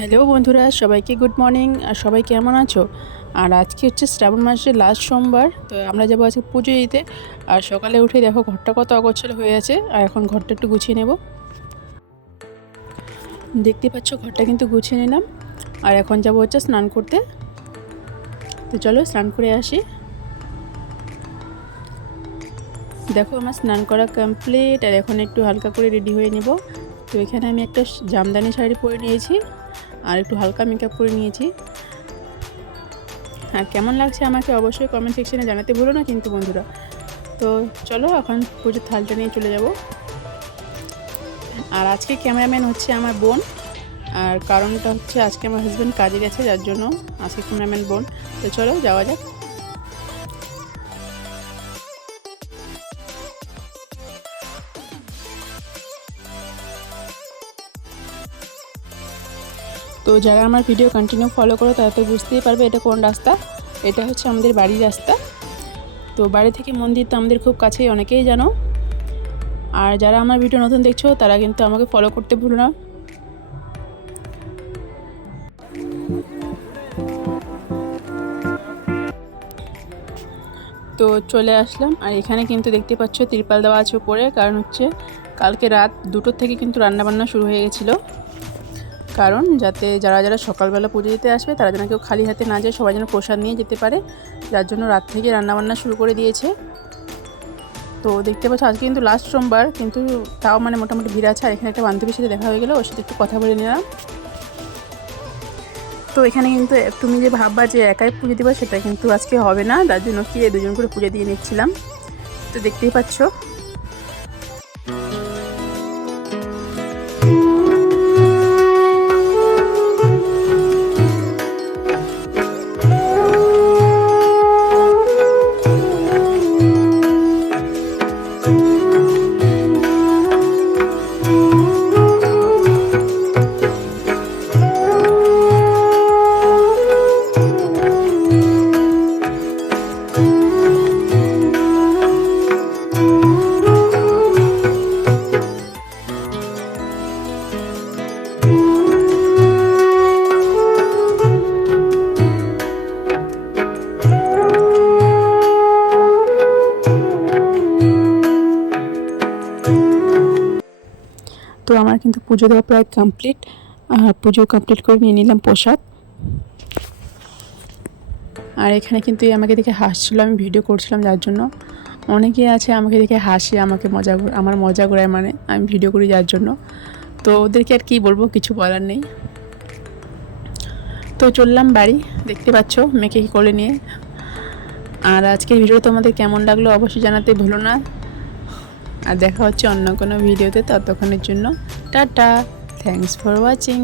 Hello বন্ধুরা, সবাইকে good morning. আর সবাই কেমন আছো? আর আজকে হচ্ছে শ্রাবণ মাসের লাস্ট সোমবার, তো আমরা যাবো আজকে পুজো দিতে। আর সকালে উঠে দেখো ঘরটা কত অগোছালো হয়ে আছে, আর এখন ঘরটা একটু গুছিয়ে নেব। দেখতে পাচ্ছ ঘরটা কিন্তু গুছিয়ে নিলাম। আর এখন যাবো হচ্ছে স্নান করতে। তো চলো স্নান করে আসি। দেখো আমার স্নান করা কমপ্লিট, আর এখন একটু হালকা করে রেডি হয়ে নেব। তো এখানে আমি একটা জামদানি শাড়ি পরে নিয়েছি, আর একটু হালকা মেকআপ করে নিয়েছি। আর কেমন লাগছে আমাকে অবশ্যই কমেন্ট সেকশনে জানাতে ভুলো না কিন্তু বন্ধুরা। তো চলো এখন পুজোর থালটা নিয়ে চলে যাব। আর আজকে ক্যামেরাম্যান হচ্ছে আমার বোন, আর কারণটা হচ্ছে আজকে আমার হাজব্যান্ড কাজে গেছে, যার জন্য আজকে ক্যামেরাম্যান বোন। তো চলো যাওয়া যাক। তো যারা আমার ভিডিও কন্টিনিউ ফলো করো তারা তো বুঝতেই পারবে এটা কোন রাস্তা। এটা হচ্ছে আমাদের বাড়ির রাস্তা। তো বাড়ি থেকে মন্দির তো আমাদের খুব কাছেই, অনেকেই জানো। আর যারা আমার ভিডিও নতুন দেখছো তারা কিন্তু আমাকে ফলো করতে ভুলো না। তো চলে আসলাম, আর এখানে কিন্তু দেখতে পাচ্ছ তিরপাল দেওয়া আছে উপরে, কারণ হচ্ছে কালকে রাত 2টোর থেকে কিন্তু রান্নাবান্না শুরু হয়ে গেছিলো। কারণ যাতে যারা যারা সকালবেলা পুজো দিতে আসবে তারা যেন কেউ খালি হাতে না যায়, সবাই যেন প্রসাদ নিয়ে যেতে পারে, যার জন্য রাত থেকে রান্নাবান্না শুরু করে দিয়েছে। তো দেখতে পাচ্ছ আজকে কিন্তু লাস্ট সোমবার, কিন্তু তাও মানে মোটামুটি ভিড় আছে। আর এখানে একটা বান্ধবীর সাথে দেখা হয়ে গেলো, ওর সাথে একটু কথা বলে নিলাম। তো এখানে কিন্তু তুমি যে ভাববা যে একাই পুজো দিবা, সেটা কিন্তু আজকে হবে না, তার জন্য কি দুজন করে পুজো দিয়ে নিচ্ছিলাম। তো দেখতেই পাচ্ছ। তো আমার কিন্তু পুজো দেওয়া প্রায় কমপ্লিট। পুজো কমপ্লিট করে নিয়ে নিলাম প্রসাদ। আর এখানে কিন্তু আমাকে দেখে হাসছিল, আমি ভিডিও করছিলাম যার জন্য। অনেকেই আছে আমাকে দেখে হাসি, আমাকে আমার মজা করায়, মানে আমি ভিডিও করি যার জন্য। তো ওদেরকে আর কি বলবো, কিছু বলার নেই। তো চললাম বাড়ি, দেখতে পাচ্ছ মেয়েকে কি কোলে নিয়ে। আর আজকের ভিডিও তোমাদের কেমন লাগলো অবশ্যই জানাতে ভুলো না। আর দেখা হচ্ছে অন্য কোনো ভিডিওতে, ততক্ষণের জন্য টাটা। Thanks for watching.